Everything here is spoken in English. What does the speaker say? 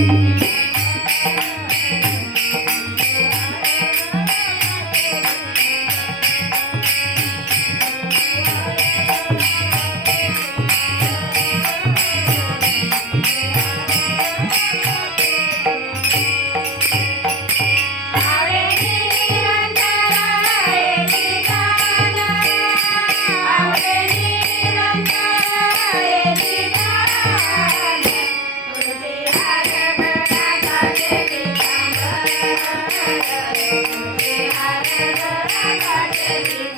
Thank you. baby.